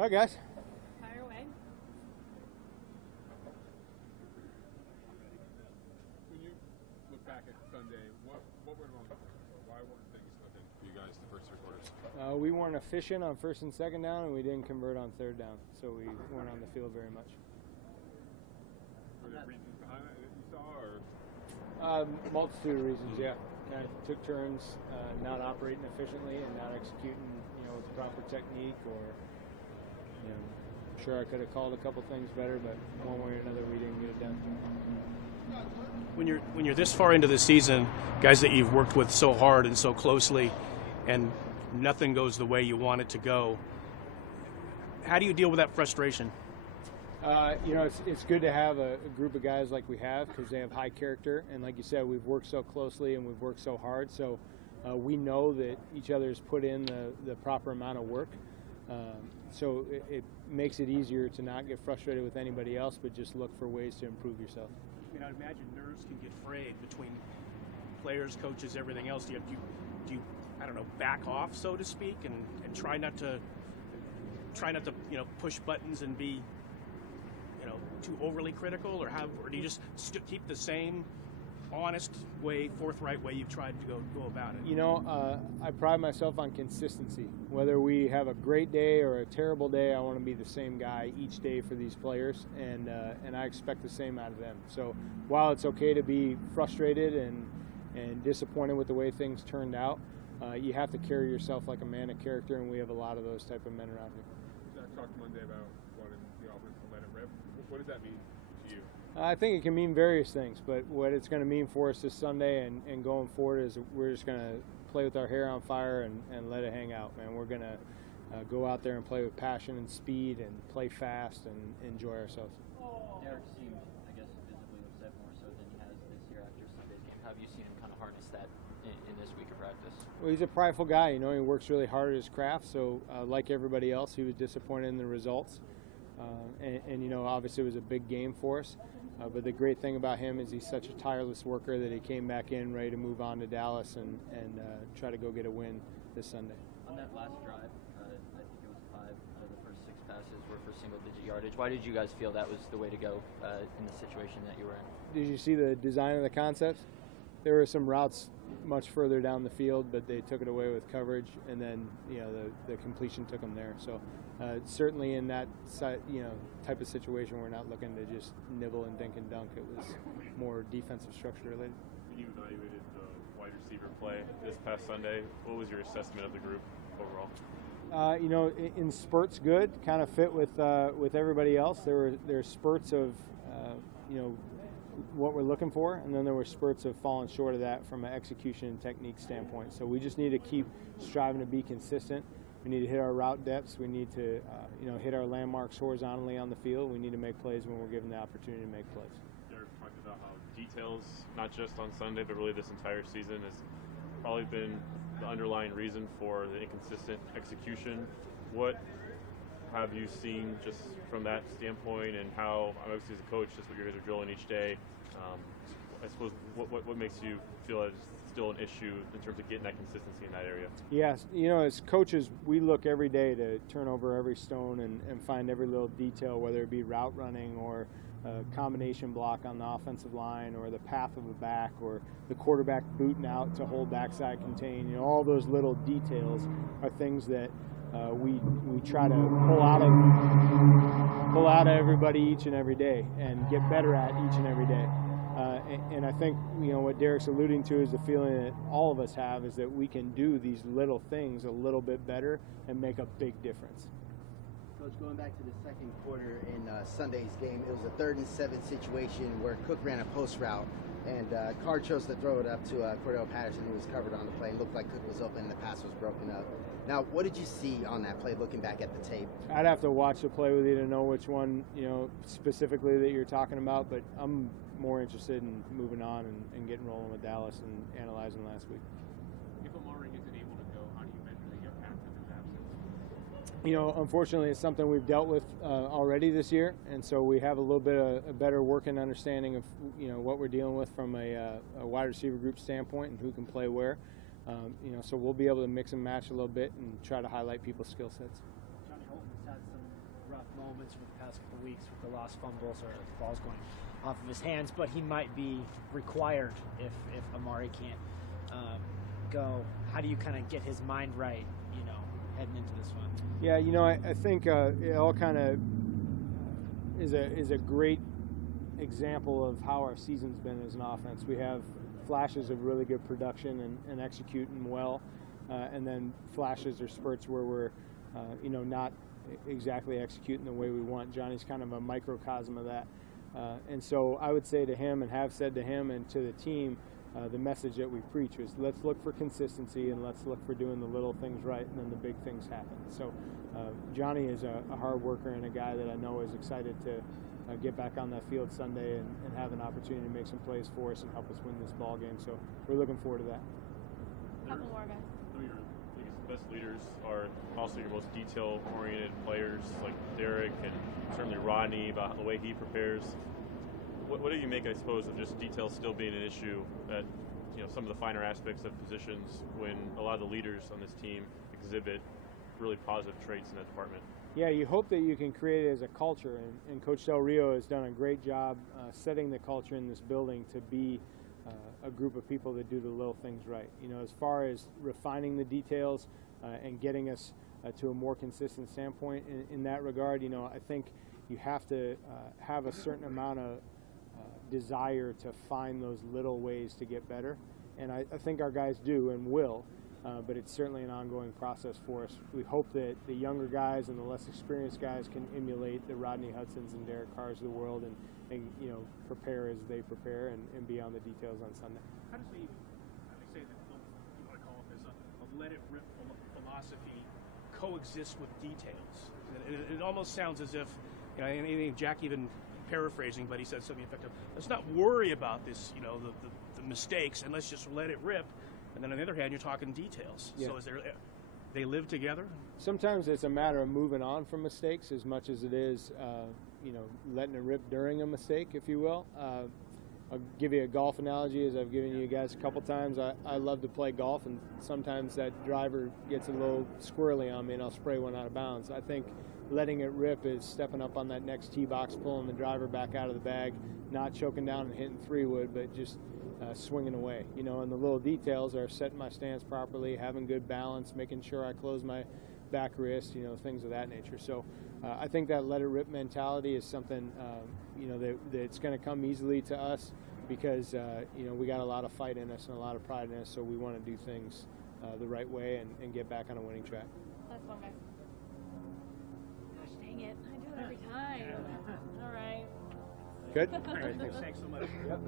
All right, guys. Fire away. When you look back at Sunday, what went wrong? Why weren't things clicking for you guys the first 3 quarters? We weren't efficient on first and second down, and we didn't convert on third down, so we weren't on the field very much. Were there reasons behind that you saw, or? Multitude of reasons, yeah. Kind of took turns not operating efficiently and not executing, with the proper technique, or, I'm sure I could have called a couple things better, but one way or another we didn't get it done. When you're this far into the season, guys that you've worked with so hard and so closely, and nothing goes the way you want it to go, how do you deal with that frustration? It's good to have a group of guys like we have, because they have high character, and like you said, we've worked so closely and we've worked so hard, so we know that each other's put in the proper amount of work. So it makes it easier to not get frustrated with anybody else, but just look for ways to improve yourself. I'd imagine nerves can get frayed between players, coaches, everything else. Do you I don't know, back off, so to speak, and try not to push buttons and be too overly critical, or do you just keep the same honest way, forthright way you've tried to go about it? I pride myself on consistency. Whether we have a great day or a terrible day, I want to be the same guy each day for these players, and I expect the same out of them. So while it's okay to be frustrated and disappointed with the way things turned out, you have to carry yourself like a man of character, and we have a lot of those type of men around here. I talked Monday about wanting the offense to let it rip. What does that mean to you? I think it can mean various things, but what it's going to mean for us this Sunday and going forward is we're just going to play with our hair on fire and let it hang out, man. We're going to go out there and play with passion and speed and play fast and enjoy ourselves. Derek seemed, I guess, visibly upset more so than he has this year after Sunday's game. How have you seen him kind of harness that in this week of practice? Well, he's a prideful guy. He works really hard at his craft, so like everybody else, he was disappointed in the results. Obviously it was a big game for us. But the great thing about him is he's such a tireless worker that he came back in ready to move on to Dallas and try to go get a win this Sunday. On that last drive, I think it was 5 out of the first 6 passes were for single-digit yardage. Why did you guys feel that was the way to go in the situation that you were in? Did you see the design of the concepts? There were some routes much further down the field, but they took it away with coverage, and then the completion took them there. So certainly in that type of situation, we're not looking to just nibble and dink and dunk. It was more defensive structure related. When you evaluated the wide receiver play this past Sunday, what was your assessment of the group overall? In spurts, good, kind of fit with everybody else. There's spurts of what we're looking for, and then there were spurts of falling short of that from an execution and technique standpoint. So we just need to keep striving to be consistent. We need to hit our route depths. We need to hit our landmarks horizontally on the field. We need to make plays when we're given the opportunity to make plays. Derek talked about how details, not just on Sunday, but really this entire season, has probably been the underlying reason for the inconsistent execution. What have you seen just from that standpoint, and how, obviously as a coach, just what you guys are drilling each day, I suppose what makes you feel it's still an issue in terms of getting that consistency in that area? Yes, as coaches, we look every day to turn over every stone and find every little detail, whether it be route running or a combination block on the offensive line, or the path of a back, or the quarterback booting out to hold backside contain. All those little details are things that we try to pull out of everybody each and every day and get better at each and every day. And I think what Derek's alluding to is the feeling that all of us have, is that we can do these little things a little bit better and make a big difference. Coach, going back to the second quarter in Sunday's game, it was a 3rd and 7 situation where Cook ran a post route, and Carr chose to throw it up to Cordell Patterson, who was covered on the play. It looked like Cook was open and the pass was broken up. Now, what did you see on that play, looking back at the tape? I'd have to watch the play with you to know which one, specifically that you're talking about, but I'm more interested in moving on and getting rolling with Dallas and analyzing last week. If Amari isn't able to go, how do you measure the impact of his absence? Unfortunately, it's something we've dealt with already this year, and so we have a little bit of a better working understanding of what we're dealing with from a wide receiver group standpoint and who can play where. So we'll be able to mix and match a little bit and try to highlight people's skill sets. Johnny Holton has had some rough moments over the past couple of weeks with the lost fumbles or the balls going off of his hands, but he might be required if Amari can't go. How do you kind of get his mind right, heading into this one? Yeah, I think it all kind of is a great example of how our season's been as an offense. We have flashes of really good production and executing well, and then flashes or spurts where we're, not exactly executing the way we want. Johnny's kind of a microcosm of that. And so I would say to him, and have said to him and to the team, the message that we preach is let's look for consistency and let's look for doing the little things right, and then the big things happen. So Johnny is a hard worker and a guy that I know is excited to get back on that field Sunday and have an opportunity to make some plays for us and help us win this ball game. So we're looking forward to that. Couple more guys. Some of your best leaders are also your most detail-oriented players, like Derek and certainly Rodney, about the way he prepares. What do you make, I suppose, of just detail still being an issue at some of the finer aspects of positions when a lot of the leaders on this team exhibit really positive traits in that department? Yeah, you hope that you can create it as a culture, and Coach Del Rio has done a great job setting the culture in this building to be a group of people that do the little things right. As far as refining the details and getting us to a more consistent standpoint in that regard, I think you have to have a certain amount of desire to find those little ways to get better, and I think our guys do and will. But it's certainly an ongoing process for us. We hope that the younger guys and the less experienced guys can emulate the Rodney Hudsons and Derek Carrs of the world and prepare as they prepare and be on the details on Sunday. How does the, I say that you want to call it this, a let it rip philosophy coexist with details? It almost sounds as if, and Jack even paraphrasing, but he said something effective. Let's not worry about this, the mistakes, and let's just let it rip. And then on the other hand, you're talking details. Yeah. So they live together? Sometimes it's a matter of moving on from mistakes as much as it is, letting it rip during a mistake, if you will. I'll give you a golf analogy, as I've given you guys a couple times. I love to play golf, and sometimes that driver gets a little squirrely on me, and I'll spray one out of bounds. I think letting it rip is stepping up on that next tee box, pulling the driver back out of the bag, not choking down and hitting 3-wood, but just swinging away, and the little details are setting my stance properly, having good balance, making sure I close my back wrist, things of that nature. So I think that let it rip mentality is something, that's going to come easily to us because, we got a lot of fight in us and a lot of pride in us, so we want to do things the right way and get back on a winning track. That's one guy. Gosh dang it, I do it every time. All right. Good? All right, thanks so much. Yep.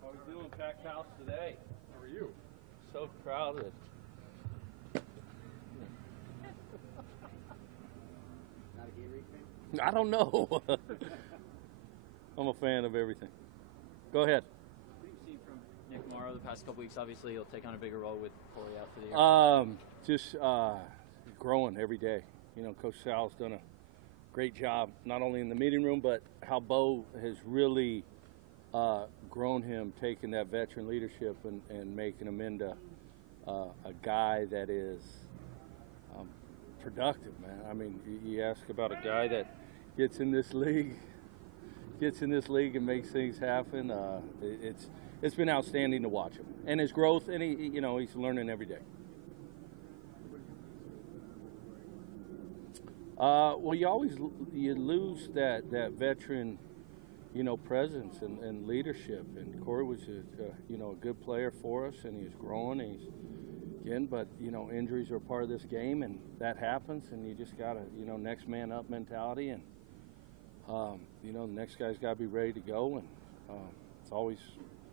How are we doing, packed house today? How are you? So crowded. Not a Gatorade fan? I don't know. I'm a fan of everything. Go ahead. What have you seen from Nick Morrow the past couple weeks? Obviously, he'll take on a bigger role with Corey out for the year. Just growing every day. Coach Sal's done a great job, not only in the meeting room, but how Bo has really grown him, taking that veteran leadership and making him into a guy that is productive, man. I mean, you ask about a guy that gets in this league and makes things happen. It's been outstanding to watch him and his growth, and he's learning every day. Well, you lose that veteran, presence and leadership. And Corey was a good player for us, and he's growing. And but injuries are part of this game, and that happens. And you just gotta, next man up mentality, and the next guy's got to be ready to go. And it's always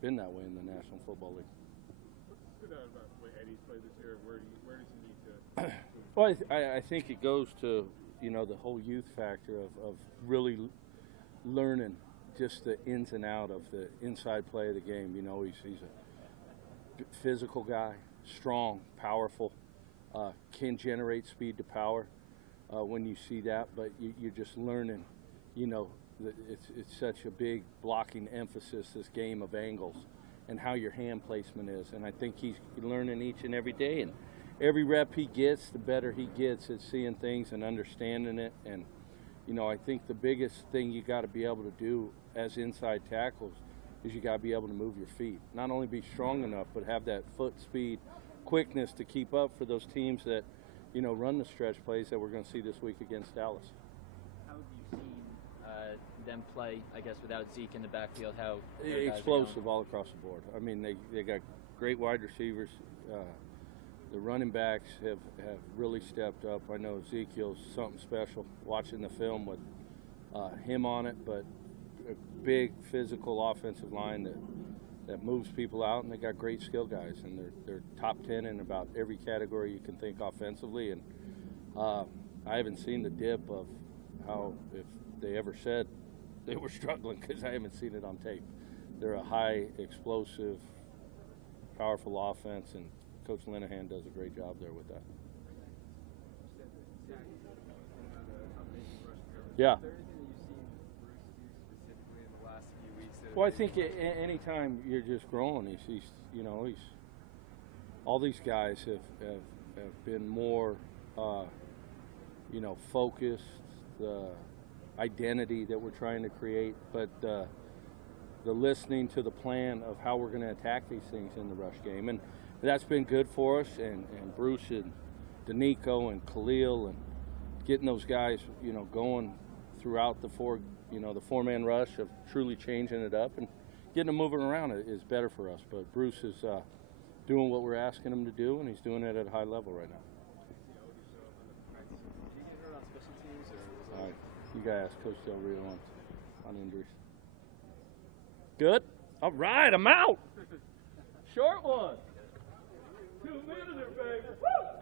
been that way in the National Football League. What's good about the way Eddie's played this year? Where does he need to? Well, I think it goes to the whole youth factor of really learning just the ins and out of the inside play of the game. You know, he's a physical guy, strong, powerful, can generate speed to power when you see that. But you're just learning, you know, it's such a big blocking emphasis, this game of angles and how your hand placement is. And I think he's learning each and every day. And every rep he gets, the better he gets at seeing things and understanding it. And, you know, I think the biggest thing you got to be able to do as inside tackles is you got to be able to move your feet. Not only be strong enough, but have that foot speed, quickness to keep up for those teams that, you know, run the stretch plays that we're going to see this week against Dallas. How have you seen them play, I guess, without Zeke in the backfield? How explosive all across the board. I mean, they got great wide receivers. The running backs have really stepped up. I know Ezekiel's something special watching the film with him on it, but a big physical offensive line that moves people out, and they got great skill guys, and they're top 10 in about every category you can think offensively. And I haven't seen the dip of how, if they ever said they were struggling, because I haven't seen it on tape. They're a high explosive, powerful offense, and Coach Linehan does a great job there with that. Yeah. Well, I think anytime you're just growing, he's all these guys have been more, you know, focused, the identity that we're trying to create, but the listening to the plan of how we're going to attack these things in the rush game. And that's been good for us, and Bruce and Danico and Khalil and getting those guys, you know, going throughout the four-man rush of truly changing it up and getting them moving around is better for us. But Bruce is doing what we're asking him to do, and he's doing it at a high level right now. All right, you guys ask Coach Del Rio on injuries. Good? All right, I'm out. Short one. 2 minutes, baby. Woo!